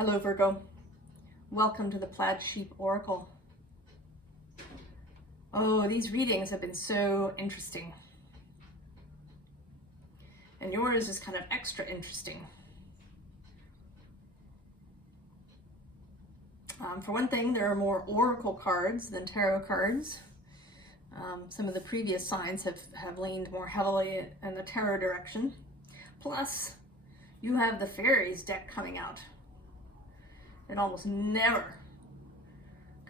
Hello Virgo, welcome to the Plaid Sheep Oracle. Oh, these readings have been so interesting. And yours is kind of extra interesting. For one thing, there are more oracle cards than tarot cards. Some of the previous signs have leaned more heavily in the tarot direction. Plus, you have the Fairies deck coming out. It almost never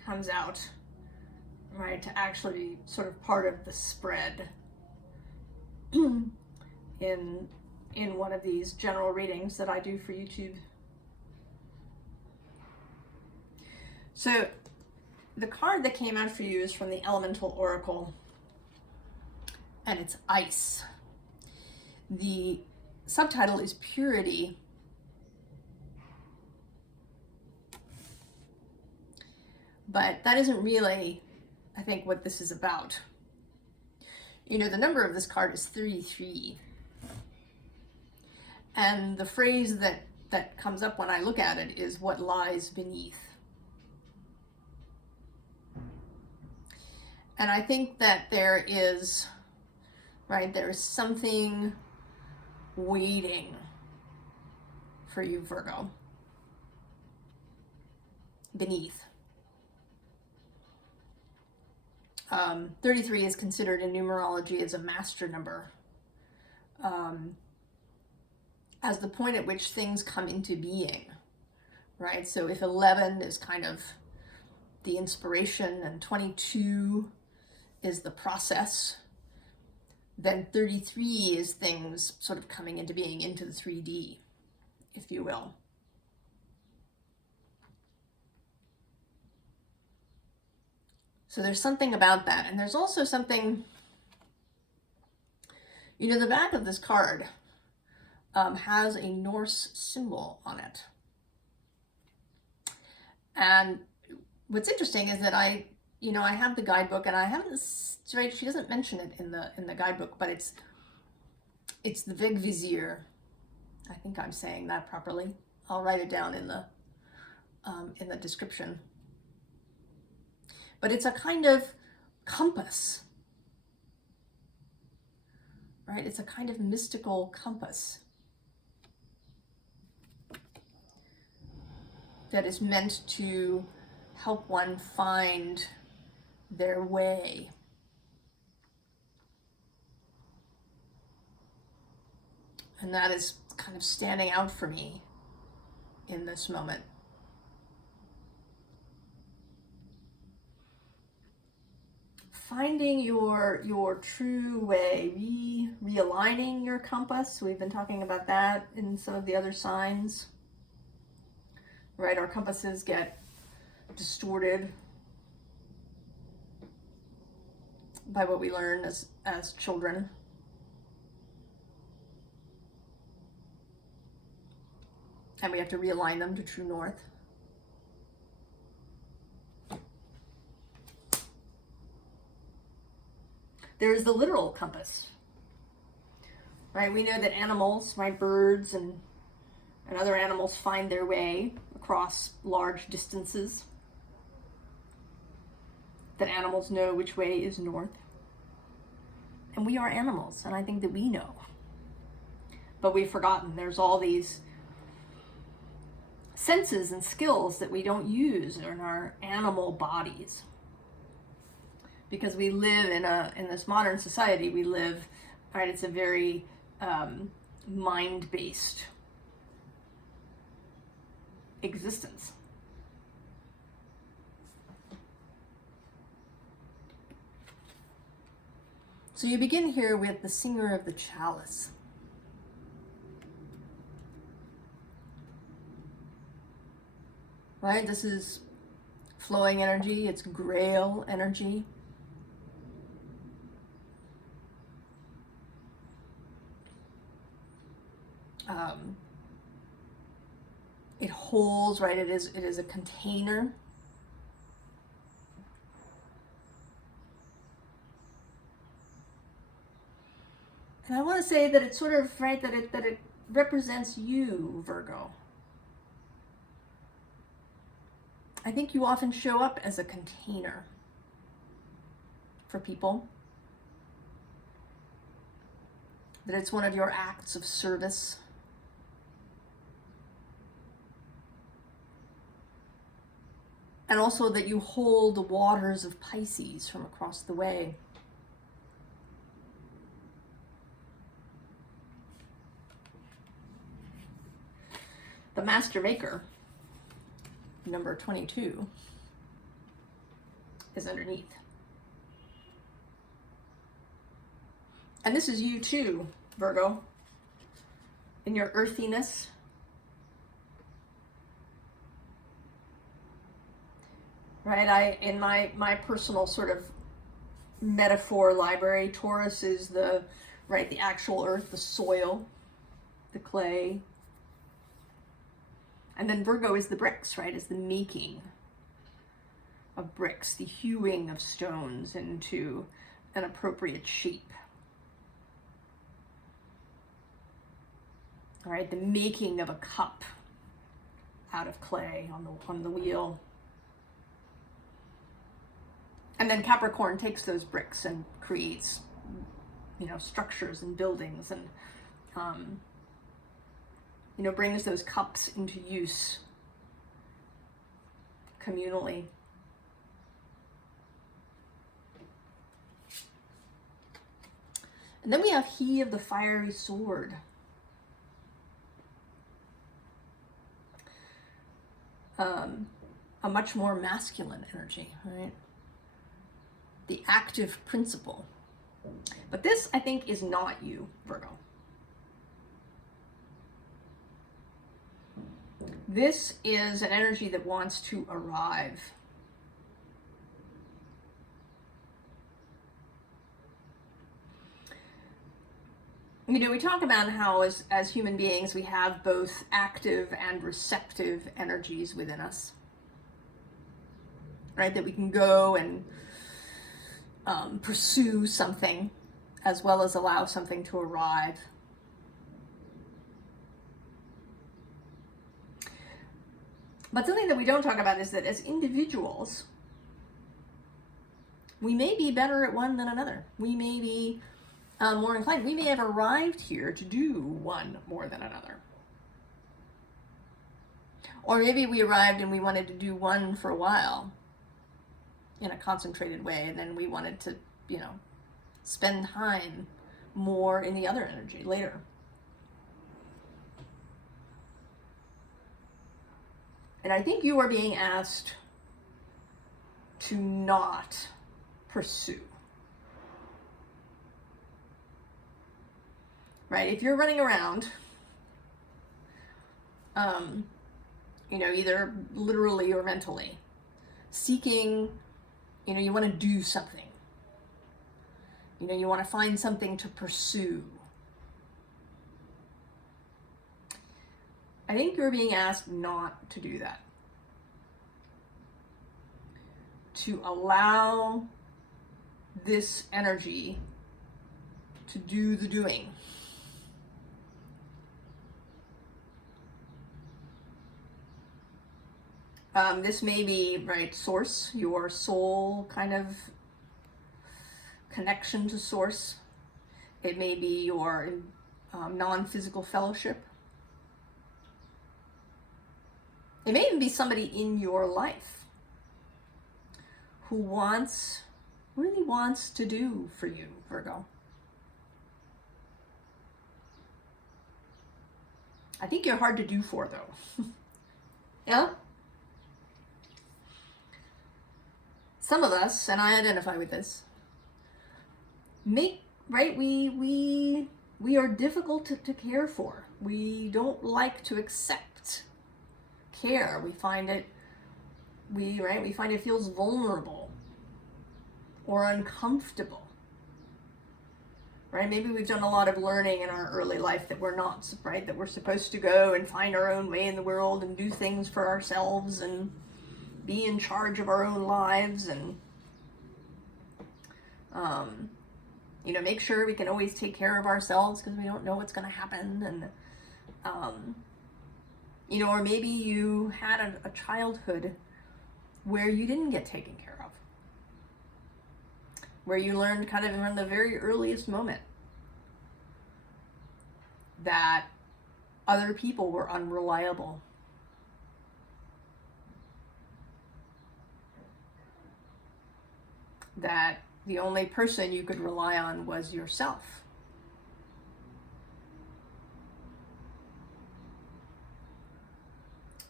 comes out, right, to actually be sort of part of the spread in one of these general readings that I do for YouTube. So the card that came out for you is from the Elemental Oracle, and it's ice. The subtitle is Purity. But that isn't really, I think, what this is about. You know, the number of this card is 33. And the phrase that comes up when I look at it is what lies beneath. And I think that there is, right, there is something waiting for you, Virgo, beneath. 33 is considered in numerology as a master number, as the point at which things come into being, right? So if 11 is kind of the inspiration and 22 is the process, then 33 is things sort of coming into being, into the 3D, if you will. So there's something about that. And there's also something, you know, the back of this card has a Norse symbol on it. And what's interesting is that I have the guidebook, and I haven't, right, she doesn't mention it in the guidebook, but it's the Vegvisir. I think I'm saying that properly. I'll write it down in the description. But it's a kind of compass, right? It's a kind of mystical compass that is meant to help one find their way. And that is kind of standing out for me in this moment. Finding your true way, realigning your compass. We've been talking about that in some of the other signs, right? Our compasses get distorted by what we learn as children. And we have to realign them to true north. There is the literal compass, right? We know that animals, right, birds and other animals find their way across large distances, that animals know which way is north. And we are animals, and I think that we know. But we've forgotten there's all these senses and skills that we don't use in our animal bodies. Because we live in this modern society, we live, right, it's a very mind-based existence. So you begin here with the Singer of the Chalice. Right, this is flowing energy, it's grail energy. It holds, right? It is a container. And I want to say that it's sort of, right, that it represents you, Virgo. I think you often show up as a container for people. That it's one of your acts of service. And also that you hold the waters of Pisces from across the way. The Master Maker, number 22, is underneath. And this is you too, Virgo, in your earthiness. Right, in my personal sort of metaphor library, Taurus is the actual earth, the soil, the clay. And then Virgo is the bricks, right, is the making of bricks, the hewing of stones into an appropriate shape. All right, the making of a cup out of clay on the wheel. And then Capricorn takes those bricks and creates, structures and buildings and, brings those cups into use communally. And then we have He of the Fiery Sword. A much more masculine energy, right? The active principle. But this, I think, is not you, Virgo. This is an energy that wants to arrive. We talk about how as human beings we have both active and receptive energies within us. Right? That we can go and pursue something as well as allow something to arrive. But something that we don't talk about is that as individuals, we may be better at one than another. We may be more inclined. We may have arrived here to do one more than another. Or maybe we arrived and we wanted to do one for a while in a concentrated way, and then we wanted to, spend time more in the other energy later. And I think you are being asked to not pursue. Right? If you're running around, either literally or mentally, seeking, you want to do something. You want to find something to pursue. I think you're being asked not to do that. To allow this energy to do the doing. This may be, Source, your soul kind of connection to Source. It may be your non-physical fellowship. It may even be somebody in your life who really wants to do for you, Virgo. I think you're hard to do for, though. Yeah? Some of us, and I identify with this, we are difficult to care for. We don't like to accept care. We find it feels vulnerable or uncomfortable. Right? Maybe we've done a lot of learning in our early life that we're not, that we're supposed to go and find our own way in the world and do things for ourselves and be in charge of our own lives and make sure we can always take care of ourselves because we don't know what's going to happen. And or maybe you had a childhood where you didn't get taken care of, where you learned kind of from the very earliest moment that other people were unreliable. That the only person you could rely on was yourself.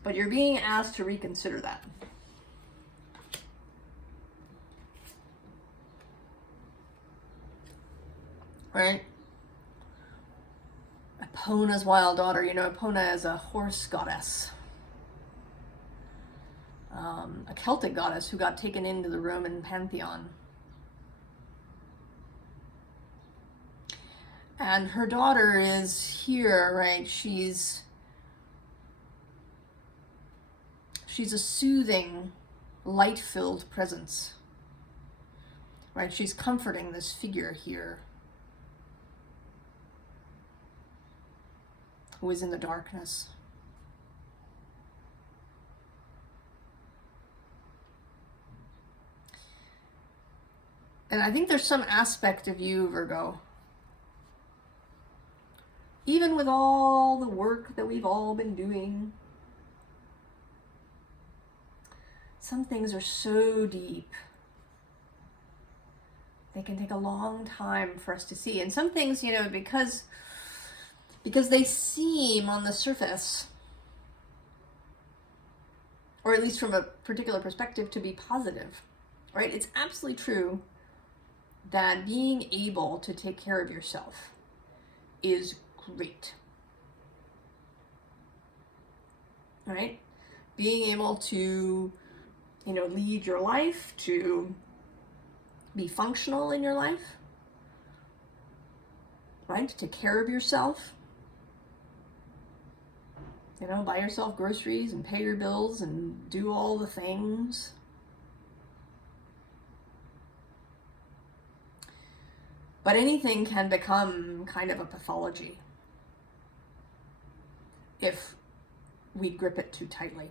But you're being asked to reconsider that. Right? Epona's wild daughter. You know, Epona is a horse goddess. A Celtic goddess who got taken into the Roman pantheon. And her daughter is here, right? She's a soothing, light-filled presence, right? She's comforting this figure here who is in the darkness. And I think there's some aspect of you, Virgo, even with all the work that we've all been doing, some things are so deep. They can take a long time for us to see. And some things, you know, because they seem on the surface, or at least from a particular perspective, to be positive, right? It's absolutely true that being able to take care of yourself is great, right? Being able to, you know, lead your life, to be functional in your life, right? To take care of yourself, you know, buy yourself groceries and pay your bills and do all the things. But anything can become kind of a pathology if we grip it too tightly.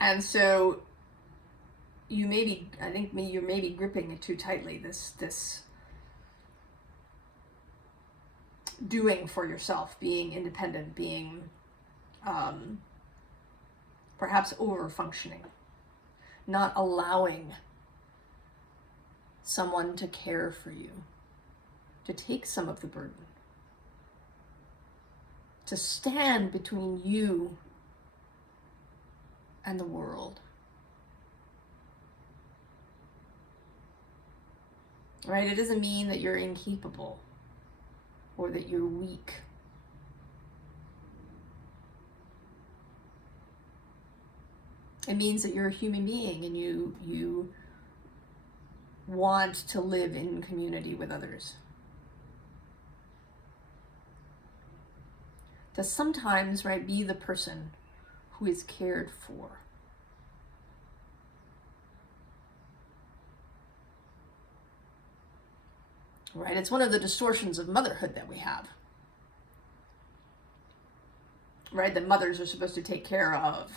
And so you may be, I think you're maybe gripping it too tightly, this doing for yourself, being independent, being perhaps over-functioning, not allowing someone to care for you, to take some of the burden, to stand between you and the world. Right? It doesn't mean that you're incapable or that you're weak. It means that you're a human being and you want to live in community with others. To sometimes, right, be the person who is cared for. Right? It's one of the distortions of motherhood that we have. Right? That mothers are supposed to take care of,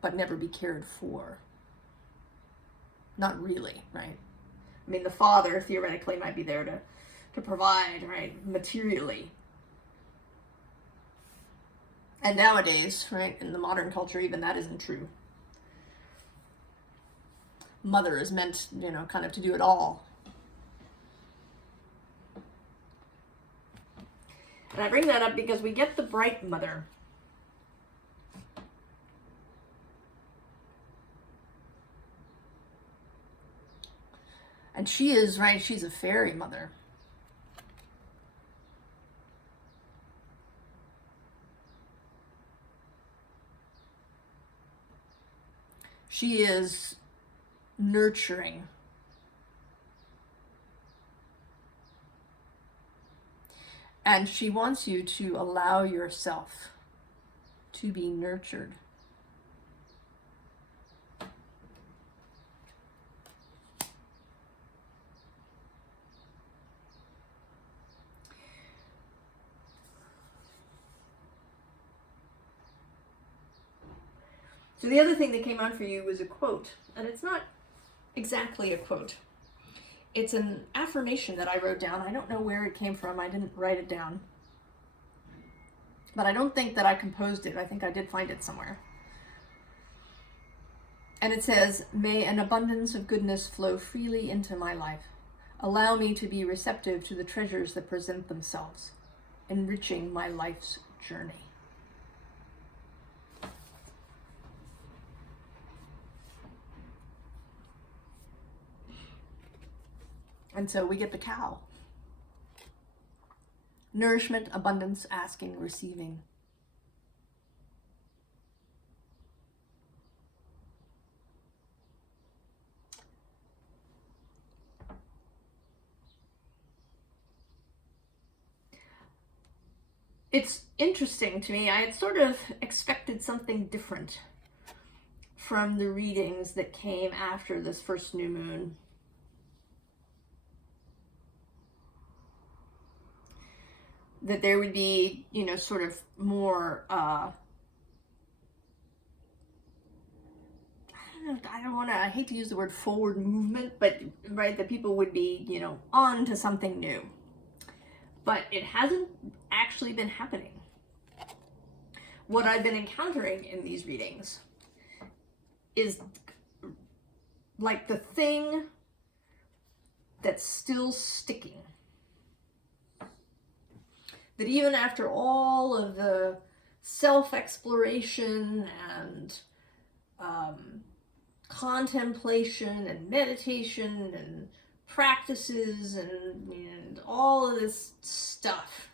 but never be cared for. Not really, right? I mean, the father theoretically might be there to provide, right, materially. And nowadays, right, in the modern culture, even that isn't true. Mother is meant, you know, kind of to do it all. And I bring that up because we get the bright mother. And she is, right, she's a fairy mother. She is nurturing. And she wants you to allow yourself to be nurtured. So the other thing that came on for you was a quote, and it's not exactly a quote. It's an affirmation that I wrote down. I don't know where it came from. I didn't write it down. But I don't think that I composed it. I think I did find it somewhere. And it says, "May an abundance of goodness flow freely into my life. Allow me to be receptive to the treasures that present themselves, enriching my life's journey." And so we get the cow. Nourishment, abundance, asking, receiving. It's interesting to me. I had sort of expected something different from the readings that came after this first new moon. That there would be, you know, sort of more, I hate to use the word forward movement, but, right, that people would be, you know, on to something new. But it hasn't actually been happening. What I've been encountering in these readings is like the thing that's still sticking. That even after all of the self-exploration and contemplation and meditation and practices and all of this stuff,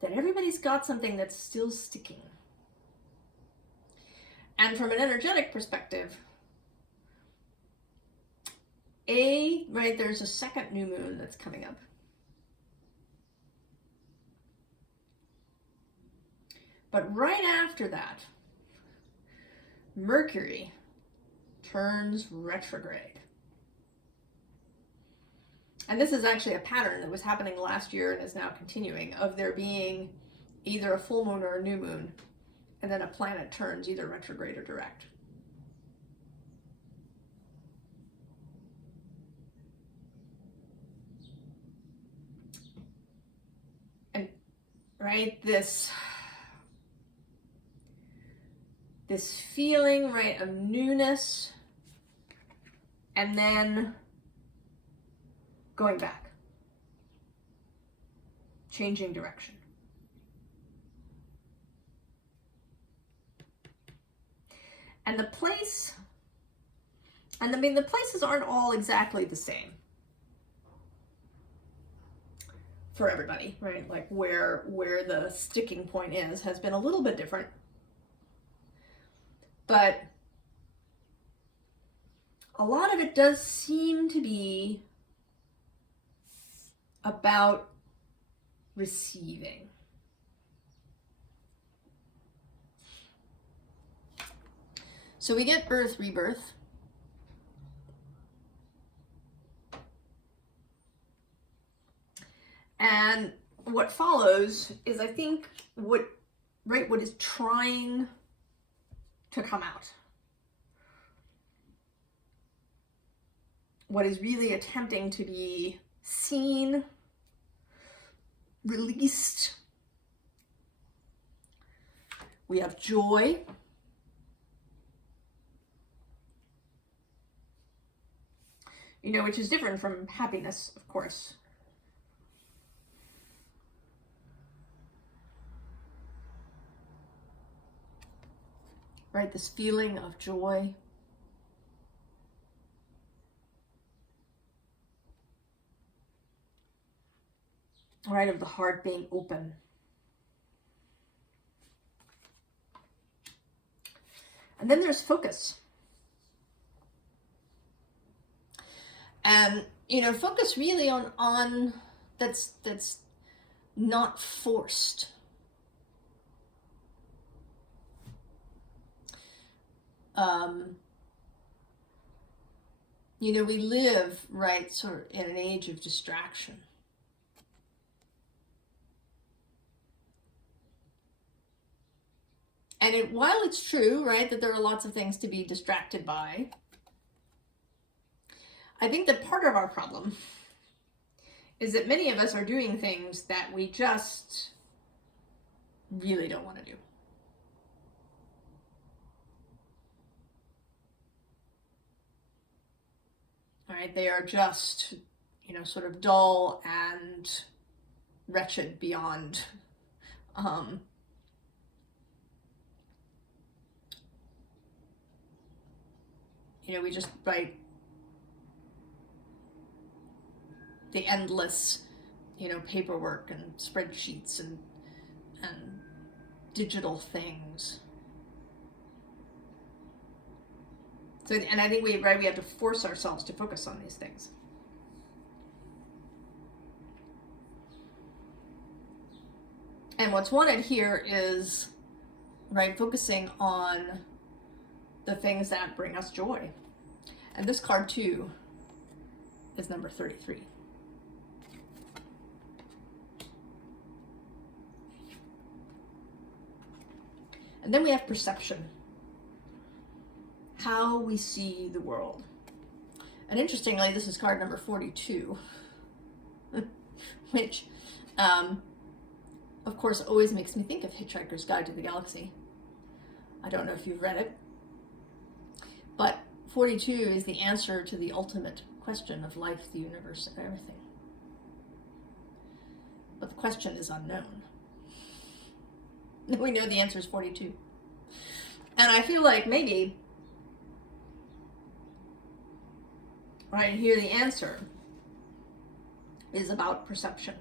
that everybody's got something that's still sticking. And from an energetic perspective, right, there's a second new moon that's coming up. But right after that, Mercury turns retrograde. And this is actually a pattern that was happening last year and is now continuing, of there being either a full moon or a new moon, and then a planet turns either retrograde or direct. And, right, this feeling, right, of newness, and then going back, changing direction. And the place, and I mean, the places aren't all exactly the same for everybody, right? Like where the sticking point is has been a little bit different. But a lot of it does seem to be about receiving. So we get birth, rebirth. And what follows is, I think, what is trying to come out. What is really attempting to be seen, released. We have joy. You know, which is different from happiness, of course. Right, this feeling of joy. Right, of the heart being open. And then there's focus. And, you know, focus really on that's not forced. You know, we live, right, sort of in an age of distraction. And while it's true, right, that there are lots of things to be distracted by, I think that part of our problem is that many of us are doing things that we just really don't want to do. All right, they are just, you know, sort of dull and wretched beyond you know, we just write the endless, you know, paperwork and spreadsheets and digital things. So, and I think we have to force ourselves to focus on these things. And what's wanted here is, right, focusing on the things that bring us joy. And this card too is number 33. And then we have perception. How we see the world. And interestingly, this is card number 42, which, of course, always makes me think of Hitchhiker's Guide to the Galaxy. I don't know if you've read it, but 42 is the answer to the ultimate question of life, the universe, and everything. But the question is unknown. We know the answer is 42. And I feel like maybe, right here, the answer is about perception.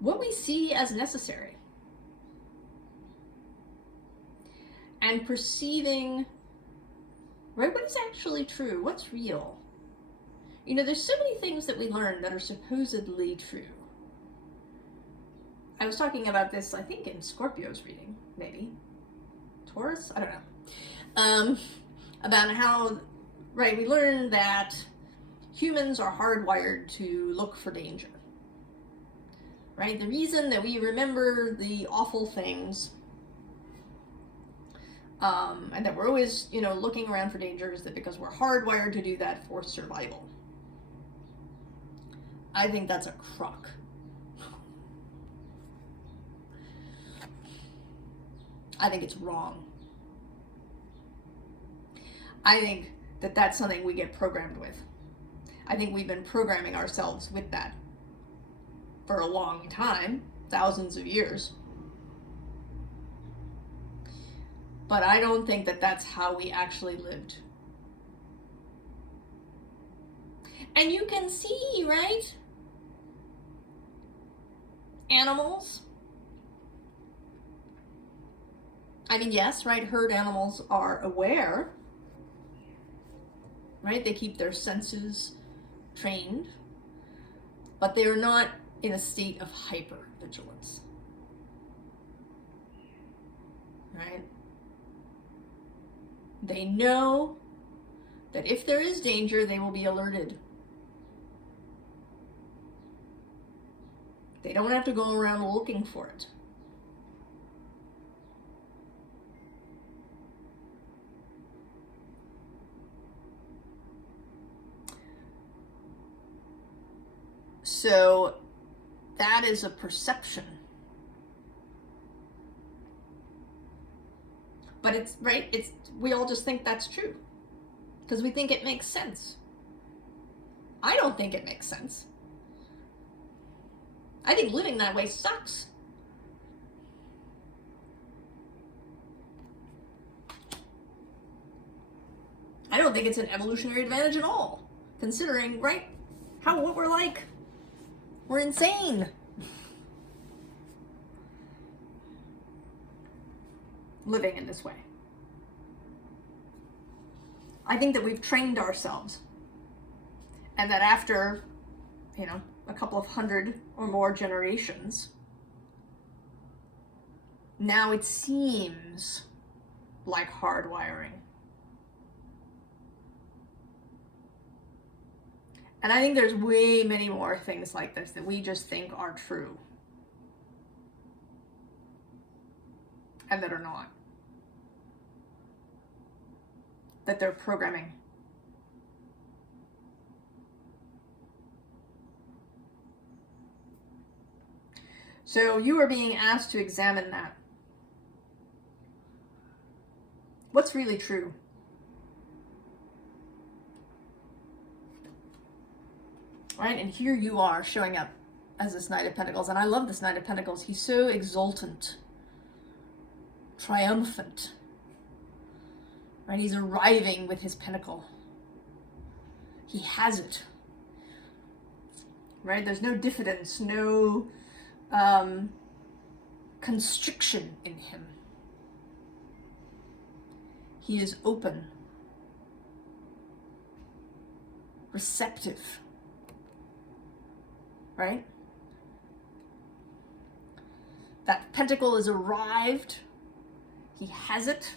What we see as necessary. And perceiving, right, what is actually true? What's real? You know, there's so many things that we learn that are supposedly true. I was talking about this, I think, in Scorpio's reading, maybe. Taurus? I don't know. About how, right, we learned that humans are hardwired to look for danger. Right? The reason that we remember the awful things and that we're always, you know, looking around for danger is that because we're hardwired to do that for survival. I think that's a crock. I think it's wrong. I think that that's something we get programmed with. I think we've been programming ourselves with that for a long time, thousands of years. But I don't think that that's how we actually lived. And you can see, right? Animals. I mean, yes, right, herd animals are aware, right? They keep their senses trained, but they are not in a state of hypervigilance, right? They know that if there is danger, they will be alerted. They don't have to go around looking for it. So that is a perception. But it's, right, we all just think that's true because we think it makes sense. I don't think it makes sense. I think living that way sucks. I don't think it's an evolutionary advantage at all, considering, right, what we're like. We're insane. Living in this way. I think that we've trained ourselves, and that after, you know, a couple of hundred or more generations, now it seems like hardwiring. And I think there's way many more things like this that we just think are true. and that are not. That they're programming. So you are being asked to examine that. What's really true? Right, and here you are showing up as this Knight of Pentacles, and I love this Knight of Pentacles. He's so exultant, triumphant, right? He's arriving with his pentacle. He has it, right? There's no diffidence, no constriction in him. He is open, receptive, right? That pentacle is arrived. He has it.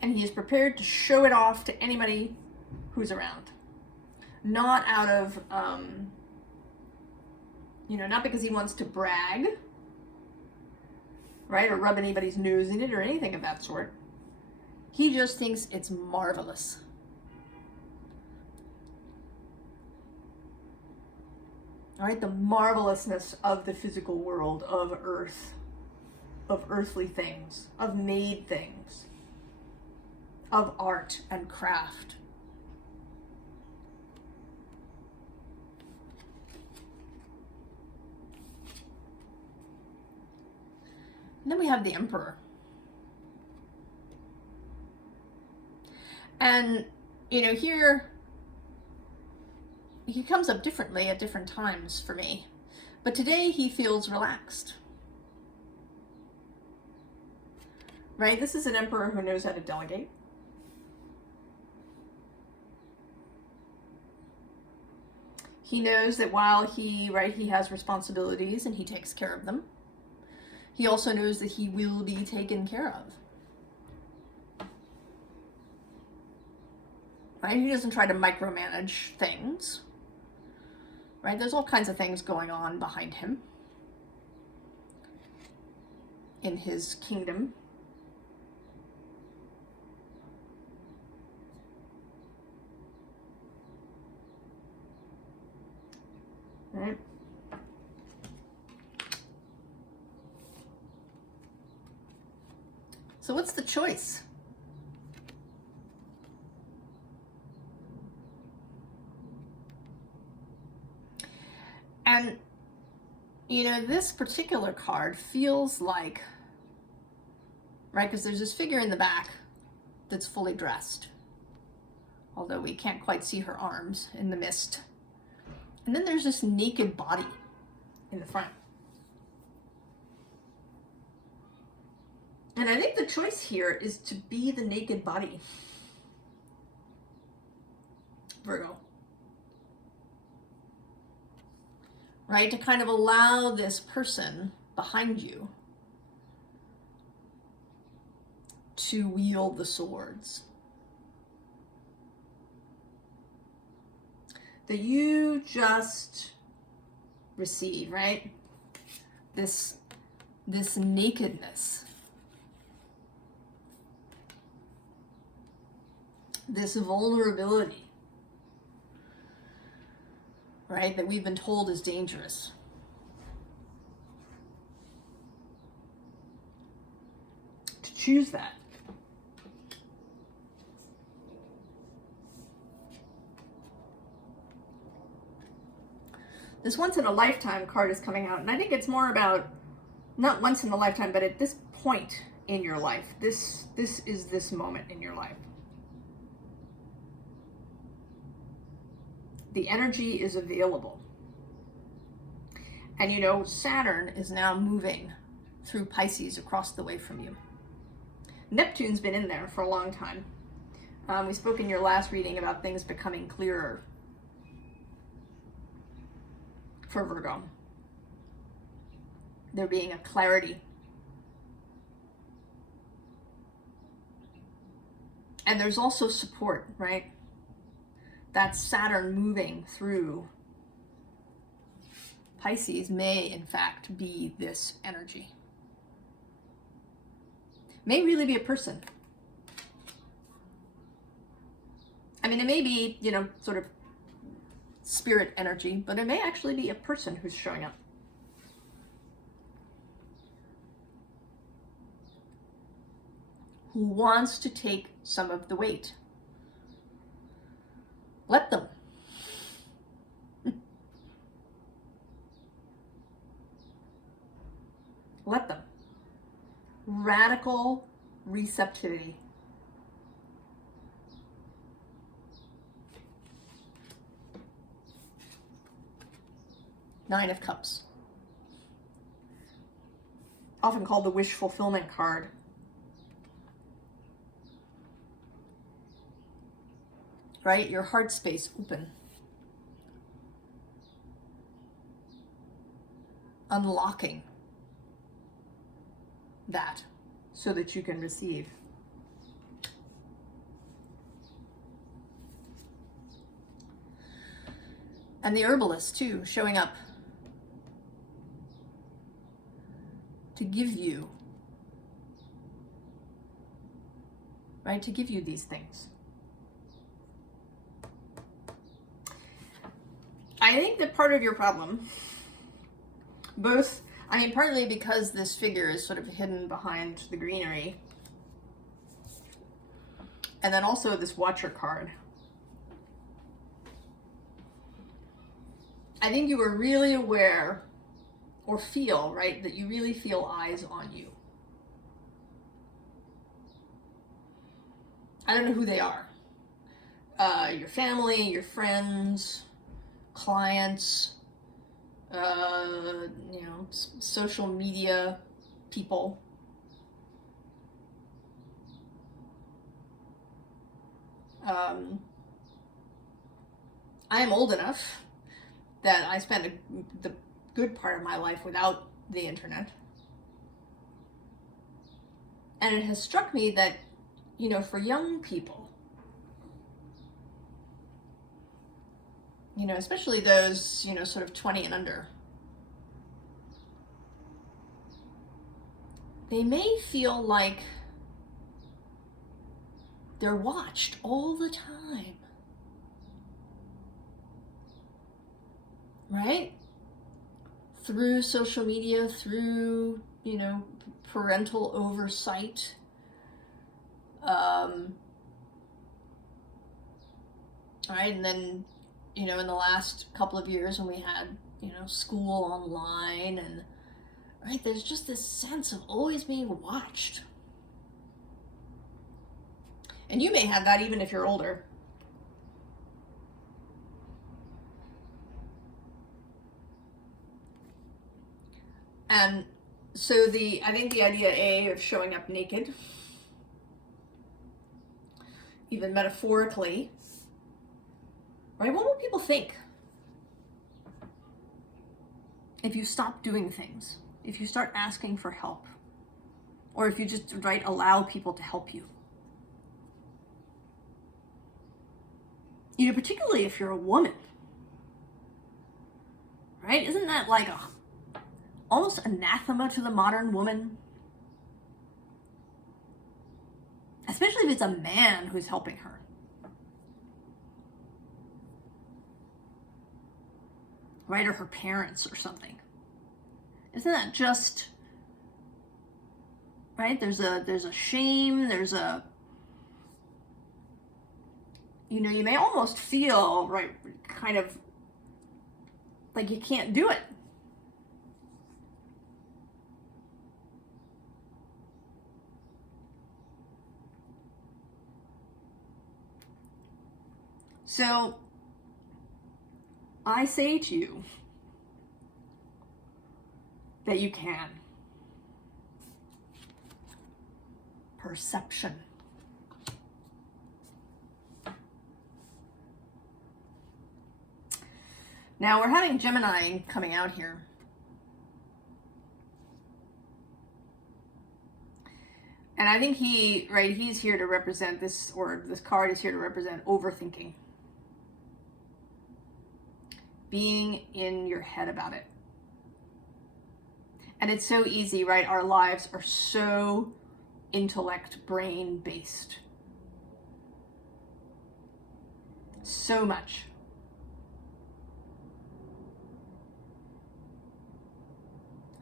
And he is prepared to show it off to anybody who's around. Not out of, not because he wants to brag, right? Or rub anybody's nose in it or anything of that sort. He just thinks it's marvelous. All right, the marvelousness of the physical world, of earth, of earthly things, of made things, of art and craft. And then we have the Emperor. And, here, he comes up differently at different times for me. But today he feels relaxed. Right? This is an Emperor who knows how to delegate. He knows that while he has responsibilities and he takes care of them, he also knows that he will be taken care of. Right? He doesn't try to micromanage things. Right? There's all kinds of things going on behind him in his kingdom. Right? So what's the choice? And, this particular card feels like, right, because there's this figure in the back that's fully dressed, although we can't quite see her arms in the mist. And then there's this naked body in the front. And I think the choice here is to be the naked body, Virgo. Right? To kind of allow this person behind you to wield the swords. That you just receive, right? This nakedness. This vulnerability, right, that we've been told is dangerous. To choose that. This once in a lifetime card is coming out, and I think it's more about not once in a lifetime, but at this point in your life. This is this moment in your life. The energy is available. And Saturn is now moving through Pisces across the way from you. Neptune's been in there for a long time. We spoke in your last reading about things becoming clearer for Virgo. There being a clarity. And there's also support, right? That Saturn moving through Pisces may, in fact, be this energy. may really be a person. I mean, it may be, you know, sort of spirit energy, but it may actually be a person who's showing up. Who wants to take some of the weight. Let them. Let them. Radical receptivity. Nine of Cups. Often called the wish fulfillment card. Right? Your heart space open. Unlocking that so that you can receive. And the herbalist too, showing up to give you, right? To give you these things. I think that part of your problem, both, I mean, partly because this figure is sort of hidden behind the greenery, and then also this Watcher card. I think you were really aware, or feel, right, that you really feel eyes on you. I don't know who they are. Your family, your friends, clients, you know, social media people. I am old enough that I spent the good part of my life without the internet. And it has struck me that, you know, for young people, you know, especially those, you know, sort of 20 and under, they may feel like they're watched all the time. Right? Through social media, through, you know, parental oversight. All right, and then, you know, in the last couple of years when we had, you know, school online, and, right, there's just this sense of always being watched. And you may have that even if you're older. And so I think the idea A of showing up naked, even metaphorically, right? What will people think if you stop doing things, if you start asking for help, or if you just, right, allow people to help you? You know, particularly if you're a woman, right? Isn't that like almost anathema to the modern woman? Especially if it's a man who's helping her. Right, or her parents or something. Isn't that just, right? There's a shame, there's a, you know, you may almost feel, right, kind of like you can't do it. So I say to you that you can. Perception. Now we're having Gemini coming out here. And I think he's here to represent this, or this card is here to represent overthinking. Being in your head about it. And it's so easy, right? Our lives are so intellect, brain based. So much.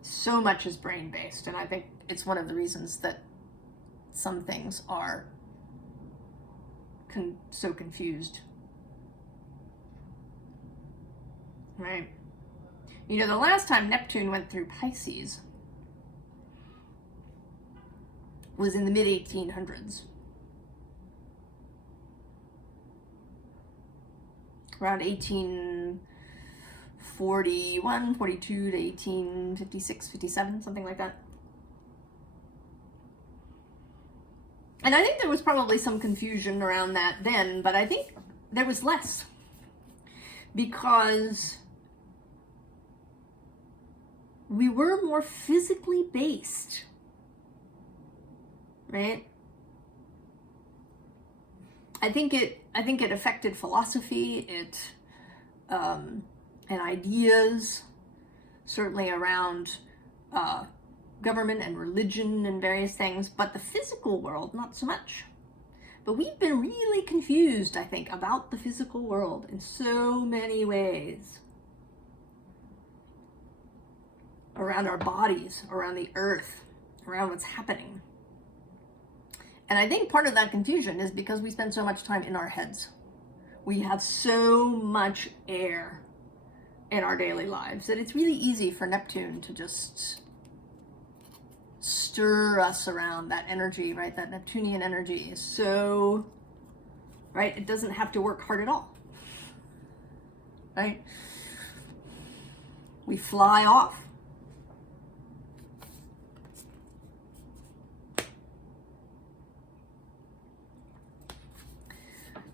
So much is brain based, and I think it's one of the reasons that some things are so confused. Right? You know, the last time Neptune went through Pisces was in the mid-1800s. Around 1841, 42 to 1856, 57, something like that. And I think there was probably some confusion around that then, but I think there was less. Because we were more physically based, right? I think it affected philosophy, and ideas, certainly around government and religion and various things, but the physical world, not so much. But we've been really confused, I think, about the physical world in so many ways. Around our bodies, around the earth, around what's happening. And I think part of that confusion is because we spend so much time in our heads. We have so much air in our daily lives that it's really easy for Neptune to just stir us around. That energy, right? That Neptunian energy is so, right? It doesn't have to work hard at all, right? We fly off.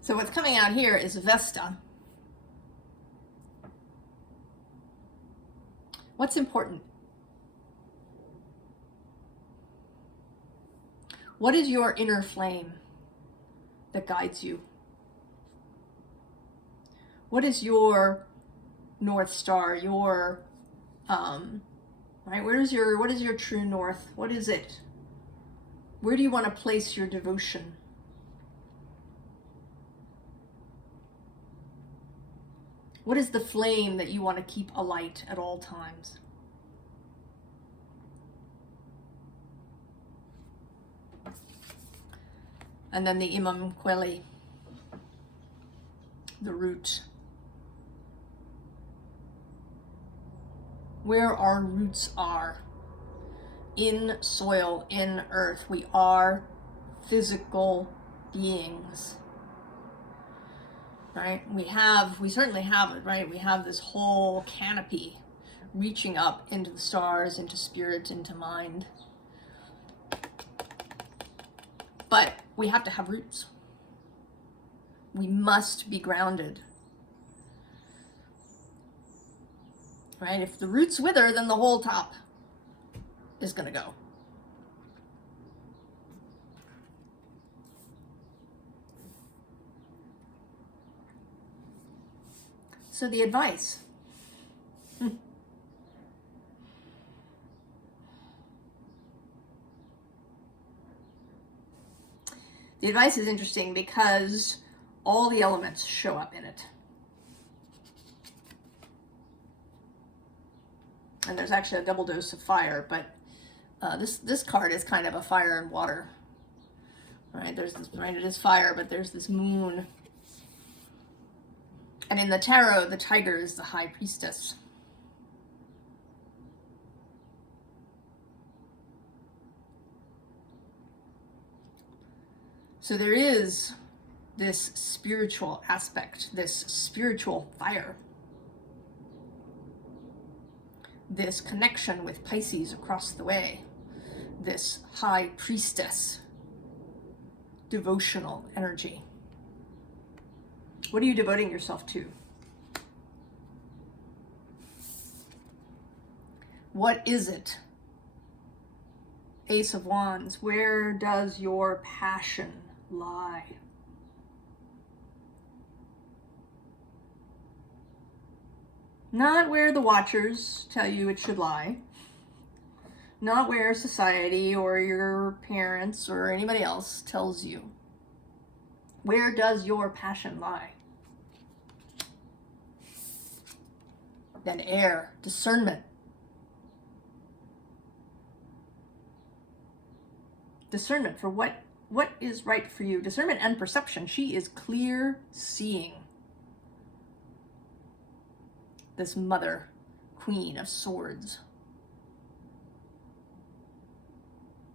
So what's coming out here is Vesta. What's important? What is your inner flame that guides you? What is your North Star? Your, right? What is your true north? What is it? Where do you want to place your devotion? What is the flame that you want to keep alight at all times? And then the Imam Kweli, the root. Where our roots are. In soil, in earth. We are physical beings. Right? We certainly have it, right? We have this whole canopy reaching up into the stars, into spirit, into mind. But we have to have roots. We must be grounded. Right? If the roots wither, then the whole top is going to go. So the advice. The advice is interesting because all the elements show up in it. And there's actually a double dose of fire, but this card is kind of a fire and water. Right? There's this, right? It is fire, but there's this moon. And in the tarot, the tiger is the high priestess. So there is this spiritual aspect, this spiritual fire, this connection with Pisces across the way, this high priestess, devotional energy. What are you devoting yourself to? What is it? Ace of Wands, where does your passion lie? Not where the watchers tell you it should lie, Not where society or your parents or anybody else tells you. Where does your passion lie? Then air, discernment. Discernment for what is right for you. Discernment and perception. She is clear seeing. This mother, Queen of Swords.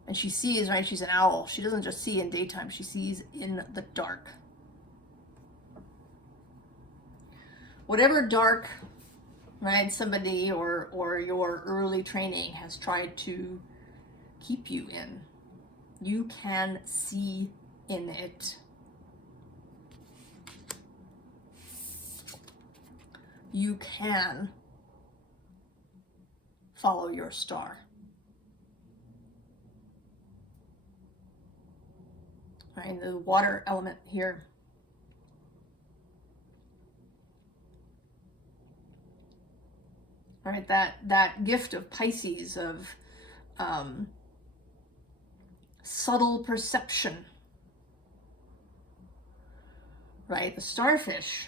And she sees, right, she's an owl. She doesn't just see in daytime, she sees in the dark. Whatever dark, right, somebody or your early training has tried to keep you in, you can see in it. You can follow your star. Right, the water element here. Right, that gift of Pisces of subtle perception. Right, the starfish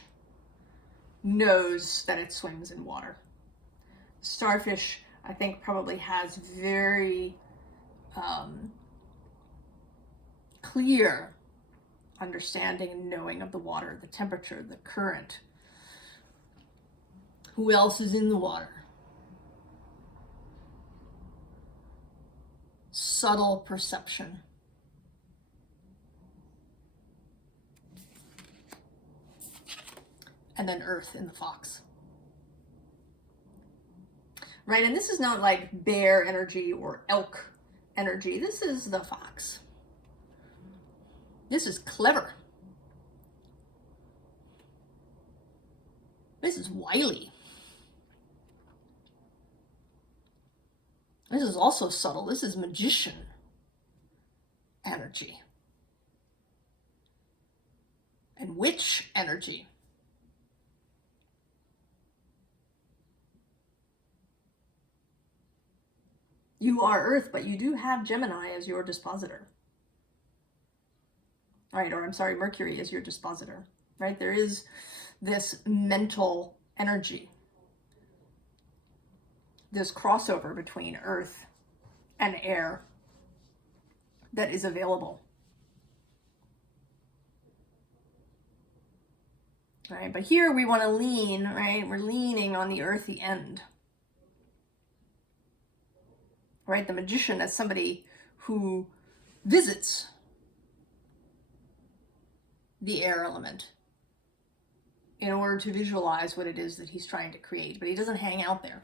knows that it swims in water. The starfish, I think, probably has very clear understanding and knowing of the water, the temperature, the current. Who else is in the water? Subtle perception. And then earth in the fox. Right, and this is not like bear energy or elk energy. This is the fox. This is clever. This is wily. This is also subtle. This is magician energy. And witch energy. You are Earth, but you do have Gemini as your dispositor. Right, or I'm sorry, Mercury is your dispositor. Right, there is this mental energy, this crossover between earth and air that is available. Right, but here we want to lean, right? We're leaning on the earthy end. Right, the magician as somebody who visits the air element in order to visualize what it is that he's trying to create, but he doesn't hang out there.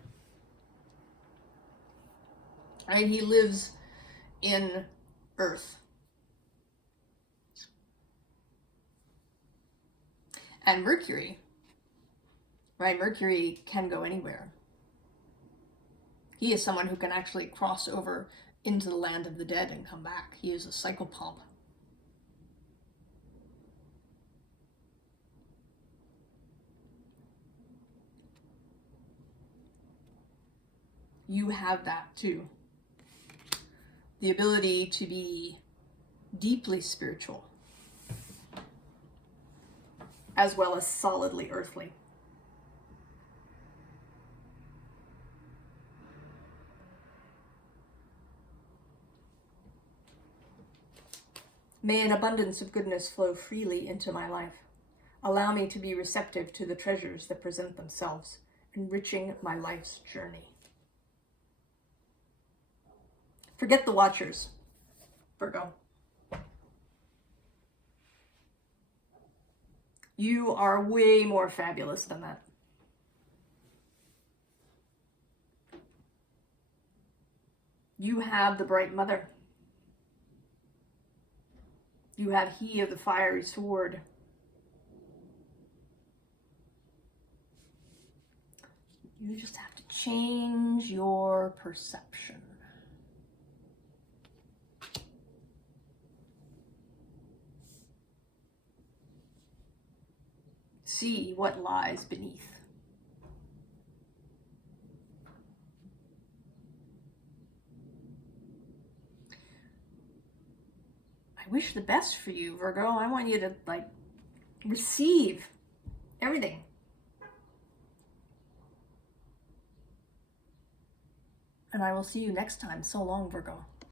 Right, he lives in earth. And Mercury, right, Mercury can go anywhere. He is someone who can actually cross over into the land of the dead and come back. He is a psychopomp. You have that too. The ability to be deeply spiritual, as well as solidly earthly. May an abundance of goodness flow freely into my life. Allow me to be receptive to the treasures that present themselves, enriching my life's journey. Forget the watchers, Virgo. You are way more fabulous than that. You have the bright mother. You have he of the fiery sword. You just have to change your perception. See what lies beneath. I wish the best for you, Virgo. I want you to like receive everything. And I will see you next time. So long, Virgo.